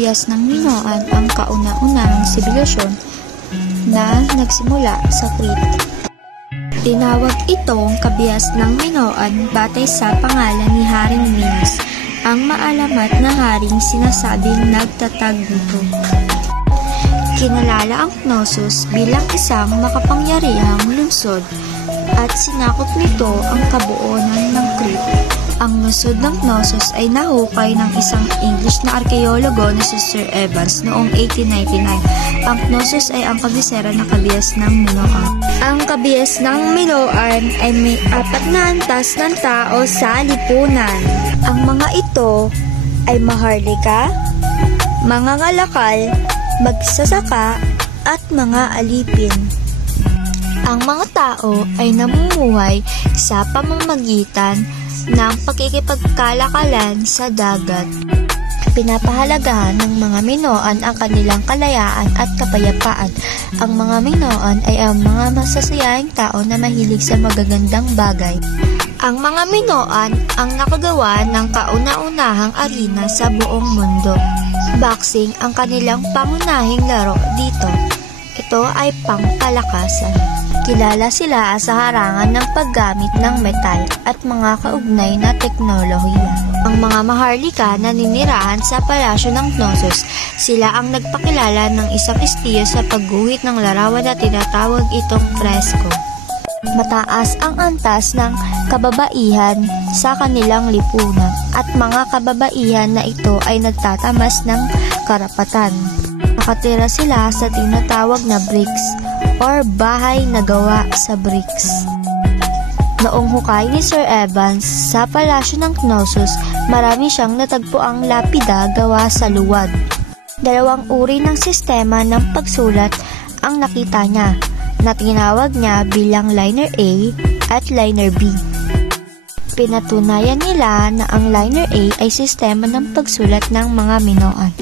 kabias ng Minoan ang kauna-unahang sibilisasyon na nagsimula sa Crete. Tinawag itong kabias ng Minoan batay sa pangalan ni Haring Minos, ang maalamat na haring sinasabing nagtatag nito. Kinalala ang Knossos bilang isang makapangyarihang lungsod at sinakop nito ang kabuuan ng Crete. Ang lungsod ng Knossos ay nahukay ng isang English na arkeologo na si Sir Evans noong 1899. Ang Knossos ay ang kabisera ng kabias ng Minoan. Ang kabias ng Minoan ay may 4 na antas ng tao sa lipunan. Ang mga ito ay maharlika, mga ngalakal, magsasaka, at mga alipin. Ang mga tao ay namumuhay sa pamamagitan ng pakikipagkalakalan sa dagat. Pinapahalagahan ng mga Minoan ang kanilang kalayaan at kapayapaan. Ang mga Minoan ay ang mga masasayahing tao na mahilig sa magagandang bagay. Ang mga Minoan ang nakagawa ng kauna-unahang arena sa buong mundo. Boxing ang kanilang pangunahing laro dito. Ito ay pangpalakasan. Kilala sila sa harangan ng paggamit ng metal at mga kaugnay na teknolohiya. Ang mga maharlika na ninirahan sa palasyo ng Knossos, sila ang nagpakilala ng isang estilo sa pagguhit ng larawan na tinatawag itong fresko. Mataas ang antas ng kababaihan sa kanilang lipunan at mga kababaihan na ito ay nagtatamas ng karapatan. Nakatira sila sa tinatawag na bricks or bahay na gawa sa bricks. Noong hukay ni Sir Evans sa palasyo ng Knossos, marami siyang natagpuang lapida gawa sa luwad. 2 uri ng sistema ng pagsulat ang nakita niya, na tinawag niya bilang Liner A at Liner B. Pinatunayan nila na ang Liner A ay sistema ng pagsulat ng mga Minoan.